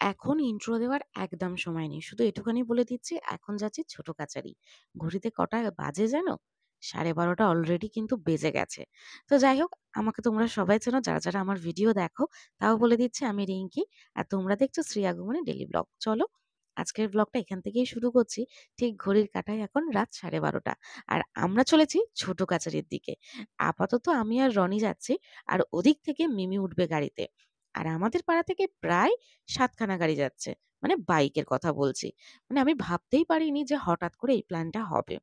এখন ইন্ট্রো দেওয়ার একদম সময় নেই। শুধু এটুখানি বলে দিচ্ছি, এখন যাচ্ছি ছোট কাচারি। ঘড়িতে কটা বাজে জানো? 12:30 অলরেডি কিন্তু বেজে গেছে। তো যাই হোক, আমাকে তোমরা সবাই চেনো যারা আমার ভিডিও দেখো। তাও বলে দিচ্ছি আমি রিঙ্কি। আর তোমরা দেখছো শ্রী আগমনী ডেইলি ব্লগ। চলো, আজকের ব্লগটা এখান থেকেই শুরু করছি। ঠিক ঘড়ির কাঁটায় এখন রাত 12:30 আর আমরা চলেছি ছোট কাচারির দিকে। আপাতত আমি আর রনি যাচ্ছি। আর ওদিক থেকে মিমি উঠবে গাড়িতে। আর আমাদের পাড়া থেকে প্রায় ৭ খানা গাড়ি যাচ্ছে। মানে বাইকের কথা বলছি। মানে আমি ভাবতেই পারিনি যে হঠাৎ করে এই প্ল্যানটা হবে।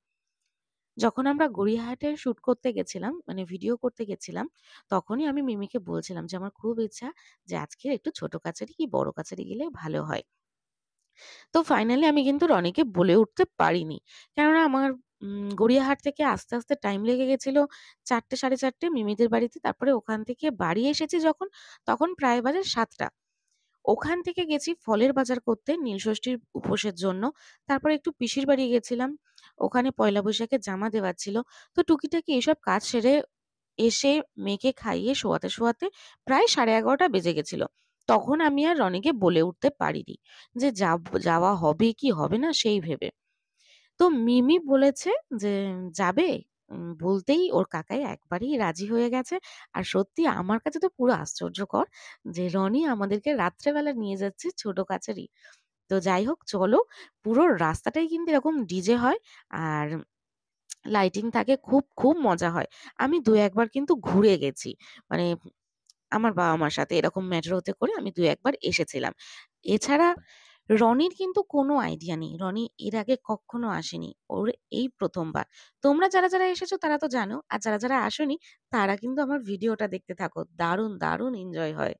যখন আমরা গড়িয়াহাটে শুট করতে গেছিলাম, মানে ভিডিও করতে গেছিলাম, তখনই আমি মিমিকে বলছিলাম যে আমার খুব ইচ্ছা যে আজকে একটু ছোট কাচারি কি বড় কাচারি গেলে ভালো হয়। তো ফাইনালি আমি কিন্তু রনিকে বলে উঠতে পারিনি। কেননা আমার গড়িয়াহাট থেকে আসতে টাইম লেগে গেছিল ৪টে ৪:৩০ মিমিদের বাড়িতে। তারপরে ওখান থেকে বাড়ি এসেছি যখন, তখন প্রায় বাজে ৭টা। ওখান থেকে গেছি ফলের বাজার করতে নীলষষ্ঠীর উপোসের জন্য। তারপরে একটু পিসির বাড়ি গেছিলাম। ওখানে পয়লা বৈশাখের জামা দেওয়ার ছিল। তো টুকিটাকি এসব কাজ সেরে এসে মেয়েকে খাইয়ে শোয়াতে প্রায় 11:30 বেজে গেছিল। তখন আমি আর রনিকে বলে উঠতে পারিনি যে যাওয়া হবে কি হবে না সেই ভেবে। তো মিমি বলেছে যে যাবে। বলতেই ওর কাকাই একবারেই রাজি হয়ে গেছে। আর সত্যি আমার কাছে তো পুরো আশ্চর্যকর যে রনি আমাদেরকে রাত্রেবেলা নিয়ে যাচ্ছে ছোট কাচারি। তো যাই হোক চলো, পুরো রাস্তাটাই কিন্তু এরকম ডিজে হয় আর লাইটিং থাকে, খুব মজা হয়। আমি ২-১ বার কিন্তু ঘুরে গেছি। মানে আমার বাবা-মার সাথে এরকম মেট্রোতে করে আমি ২-১ বার এসেছিলাম। এছাড়া রনির কিন্তু কোনো আইডিয়া নেই। রনি এর আগে কক্ষনো আসেনি। ওর এই ১ম বার। তোমরা যারা এসেছো তারা তো জানো। আর যারা আসোনি তারা কিন্তু আমার ভিডিওটা দেখতে থাকো। দারুণ এনজয় হয়।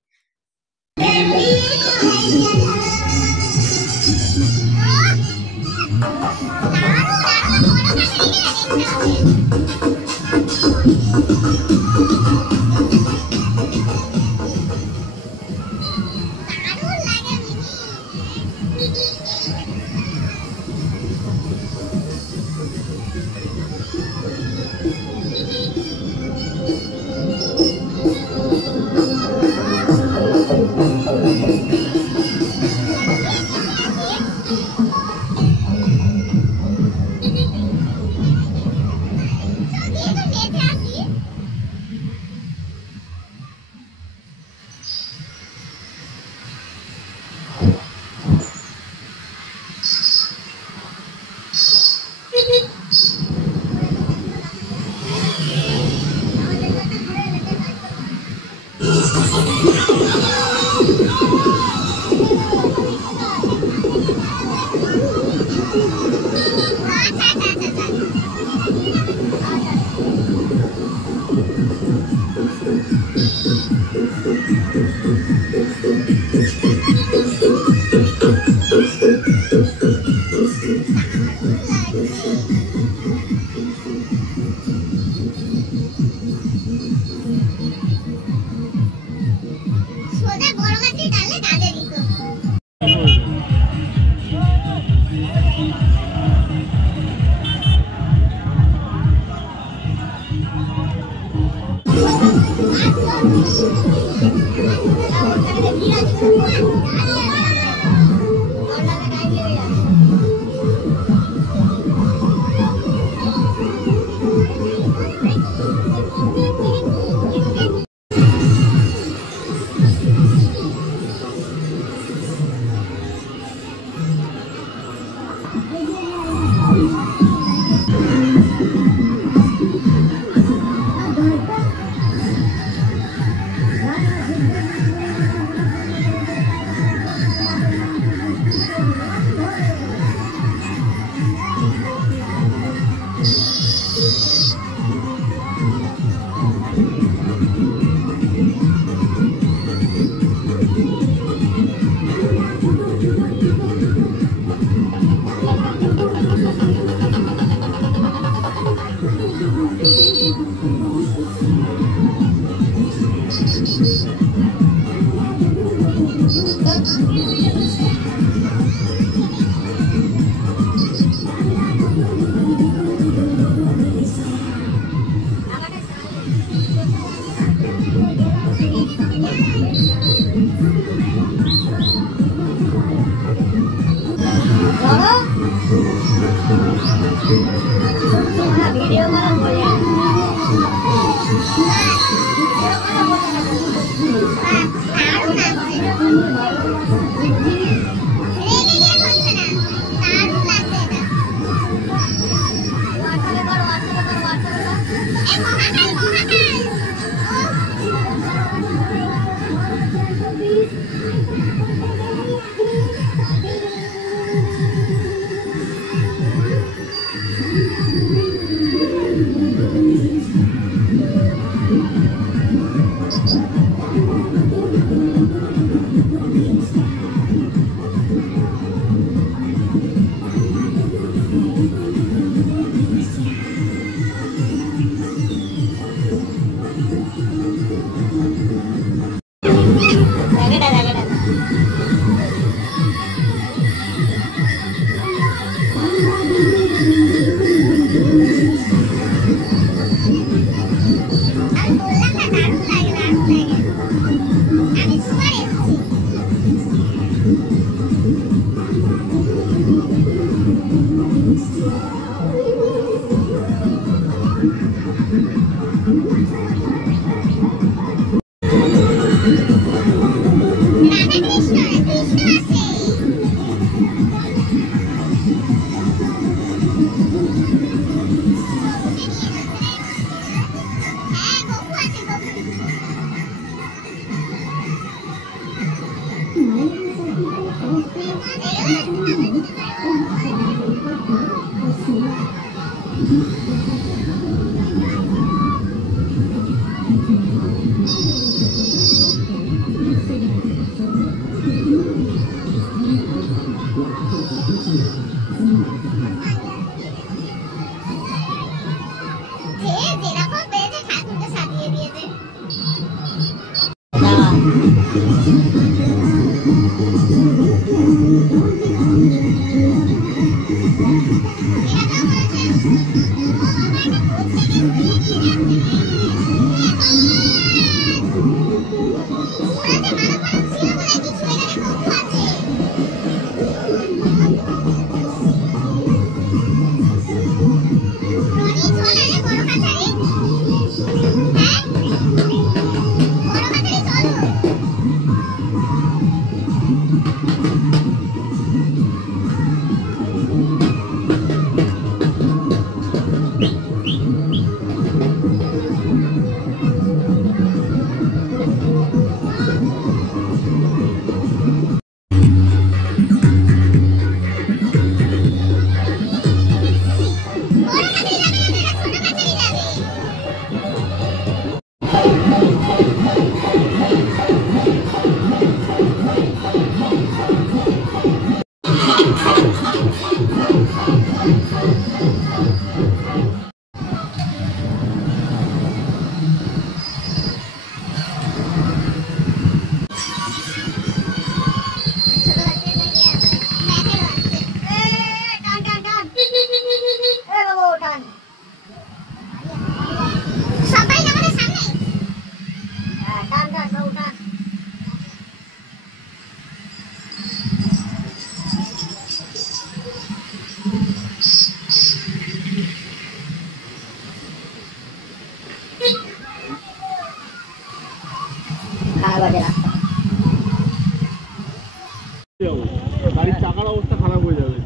গাড়ির চাকার অবস্থা খারাপ হয়ে যাবে।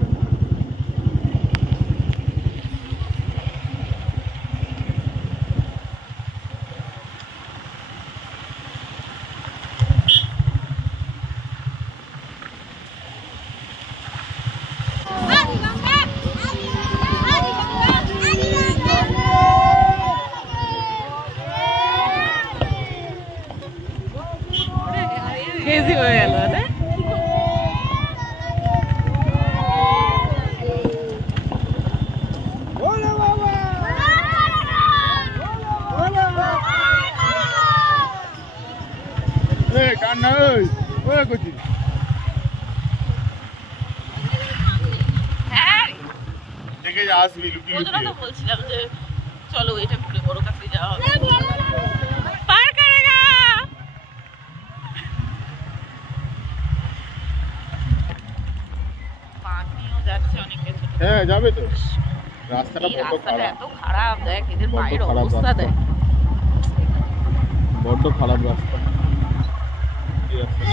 কেজি হয়ে গেল না? বলছিলাম যে চলো এটা ঘুরে বড় কাছে যাওয়া হবে। যাচ্ছে অনেকে। হ্যাঁ যাবে তো, রাস্তাটা এই বড্ড রাস্তাটা খারাপ, এত খারাপ, দেখ এদের বড্ড পায়ের খারাপ অবস্থা রাস্তা। দেখ। বড্ড খারাপ রাস্তা। এই রাস্তা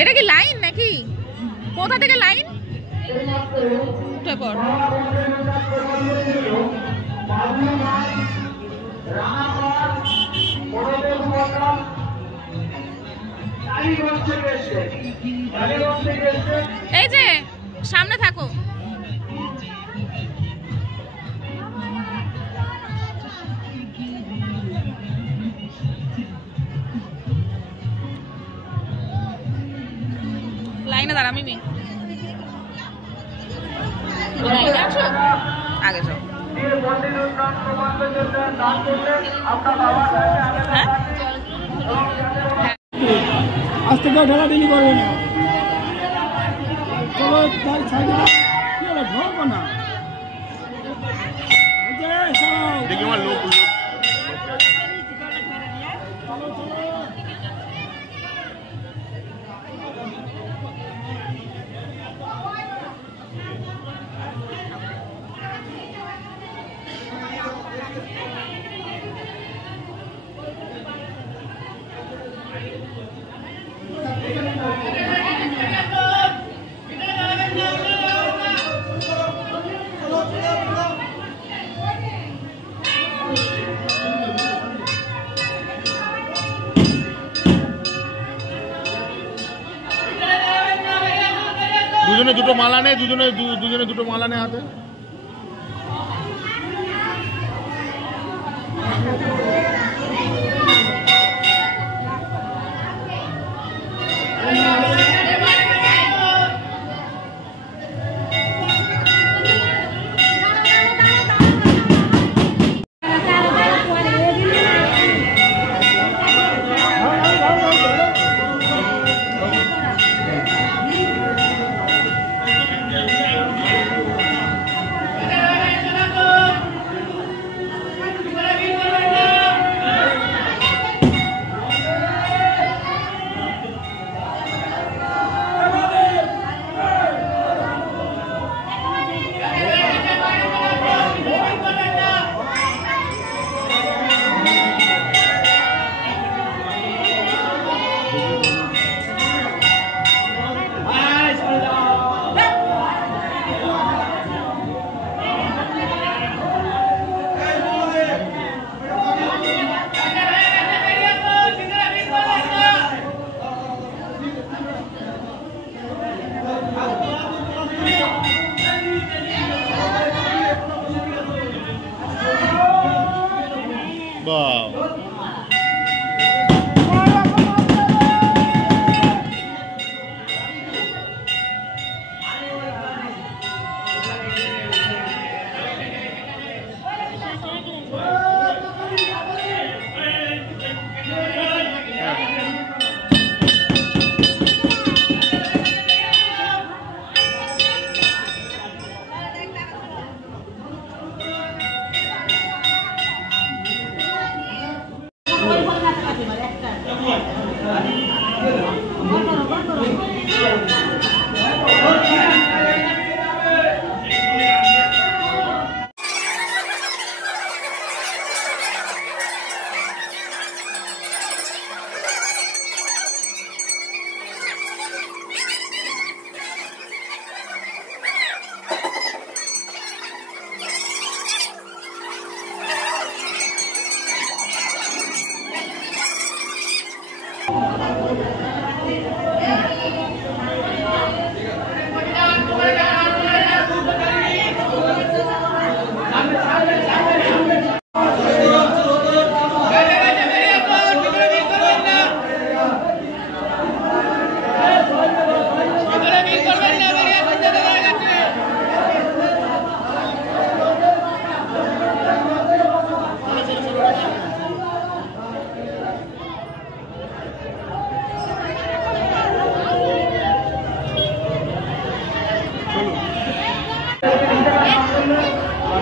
এটা কি লাইন নাকি? কোথা থেকে লাইন? উঠে পড়। এই যে সামনে থাকো। লাইনে দাঁড়া মিমি। লাইনে আছো? আগে যাও। হ্যাঁ? আজ থেকে ঢেলাঢেলি করবে না, চলো সাইডে ধরবো না। দেখি আমার লোক দুজনে দুটো মালা নেয়, দুজনে দুটো মালা নেয় হাতে।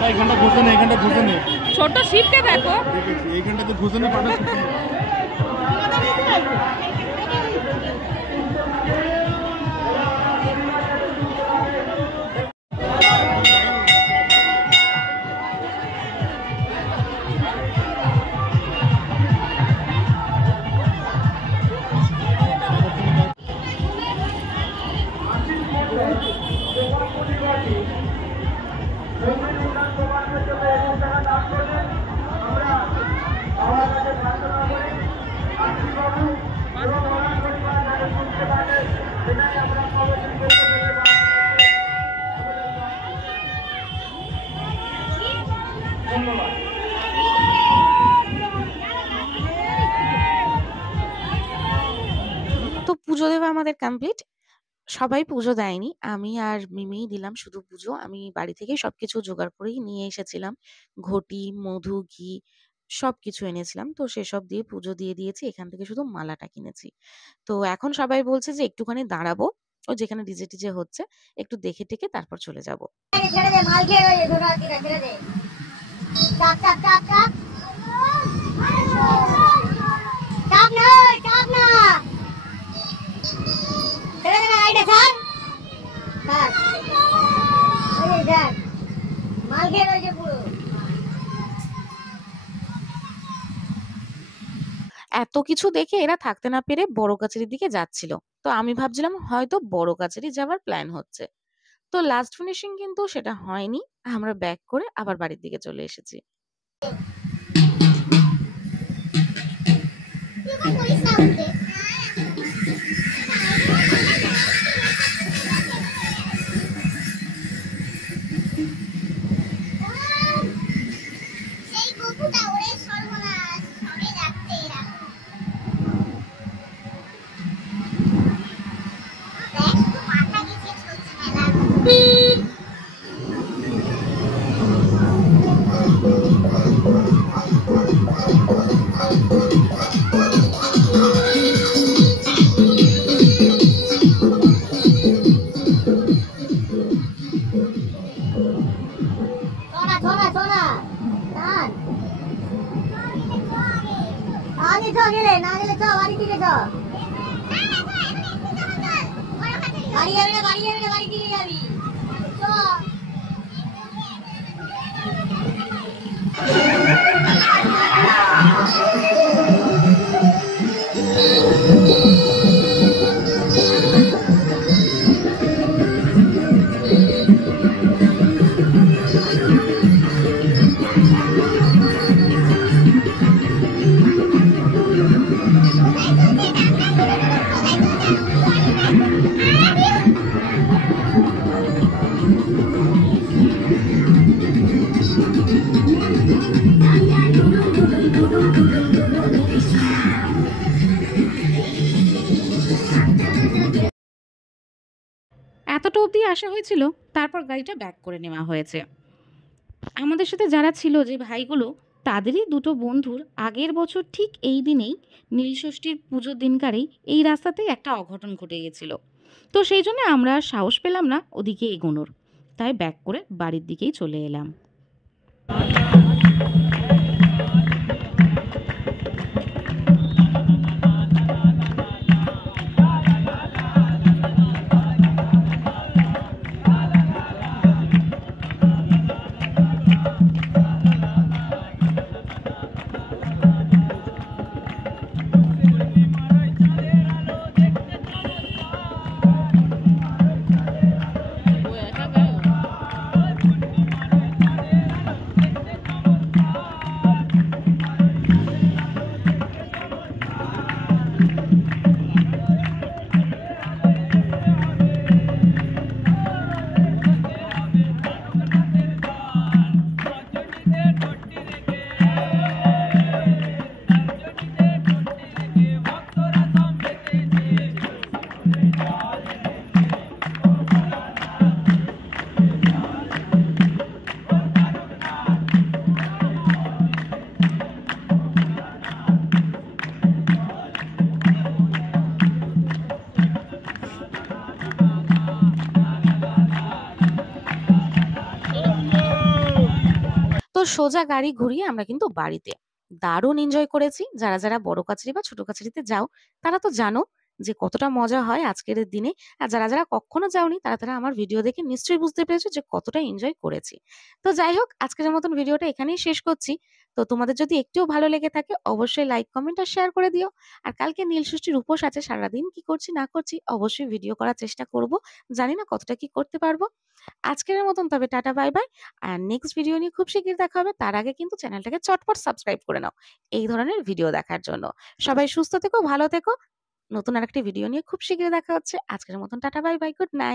পাটা এইখানটা ঘষে নে, এইখানটা ঘষে নে। ছোট শিবকে দেখো। দেখেছি এইখানটাতে ঘষে নে পাটা। তো পুজো দেওয়া আমাদের কমপ্লিট। সবাই পুজো দেয়নি। আমি আর মিমিই দিলাম শুধু পুজো। আমি বাড়ি থেকে সবকিছু জোগাড় করেই নিয়ে এসেছিলাম। ঘটি, মধু, ঘি সবকিছু এনেছিলাম। তো সেসব দিয়ে পুজো দিয়ে দিয়েছি। এখান থেকে শুধু মালাটা কিনেছি। তো এখন সবাই বলছে যে একটুখানি দাঁড়াবো। ও যেখানে ডিজে-টিজে হচ্ছে একটু দেখে টেকে তারপর চলে যাব। ছেড়ে দে, মাল খেয়ে রয়েছে, ছেড়ে দে। চাপ চাপ চাপ চাপ চাপ না, চাপ না, ছেড়ে দে না, গাড়িটা ছাড় ছাড়। ওই যে দেখ, মাল খেয়ে রয়েছে পুরো। এত কিছু দেখে এরা থাকতে না পেরে বড় কাছারির দিকে যাচ্ছিল। তো আমি ভাবছিলাম হয়তো বড় কাছারি যাওয়ার প্ল্যান হচ্ছে। তো লাস্ট ফিনিশিং কিন্তু সেটা হয়নি। আমরা ব্যাক করে আবার বাড়ির দিকে চলে এসেছি। আগে চ, গেলে না গেলে চ, বাড়ি দিকে চ। বাড়ি যাবি না, বাড়ি যাবি না, বাড়ি দিকে যাবি চ। এতটা অবধি আসা হয়েছিল, তারপর গাড়িটা ব্যাক করে নেওয়া হয়েছে। আমাদের সাথে যারা ছিল যে ভাইগুলো, তাদেরই দুটো বন্ধুর আগের বছর ঠিক এই দিনেই নীলষষ্ঠীর পুজোর দিনকারেই এই রাস্তাতেই একটা অঘটন ঘটে গেছিল। তো সেই জন্য আমরা আর সাহস পেলাম না ওদিকে এগোনোর, তাই ব্যাক করে বাড়ির দিকেই চলে এলাম। তো সোজা গাড়ি ঘুরিয়ে আমরা কিন্তু বাড়িতে। দারুণ এনজয় করেছি। যারা, যারা বড় কাছারি বা ছোট কাছারিতে যাও তারা তো জানো যে কতটা মজা হয় আজকের এই দিনে। আর যারা, যারা কখনো যাওনি তারা, তারা আমার ভিডিও দেখে নিশ্চয়ই বুঝতে পেরেছো যে কতটা এনজয় করেছি। তো যাই হোক আজকের মতন ভিডিওটা এখানেই শেষ করছি। তো তোমাদের যদি একটুও ভালো লেগে থাকে অবশ্যই লাইক, কমেন্ট আর শেয়ার করে দিও। আর কালকে নীলষষ্ঠীর উপোস আছে। সারাদিন কি করছি না করছি অবশ্যই ভিডিও করার চেষ্টা করব। জানি না কতটা কি করতে পারবো। আজকের মতন তবে টাটা বাই বাই। আর নেক্সট ভিডিও নিয়ে খুব শিগগির দেখা হবে। তার আগে কিন্তু চ্যানেলটাকে চটপট সাবস্ক্রাইব করে নাও এই ধরনের ভিডিও দেখার জন্য। সবাই সুস্থ থেকো, ভালো থেকো। নতুন আরেকটি ভিডিও নিয়ে খুব শিগগিরই দেখা হচ্ছে। আজকের মতন tata bye bye, good night.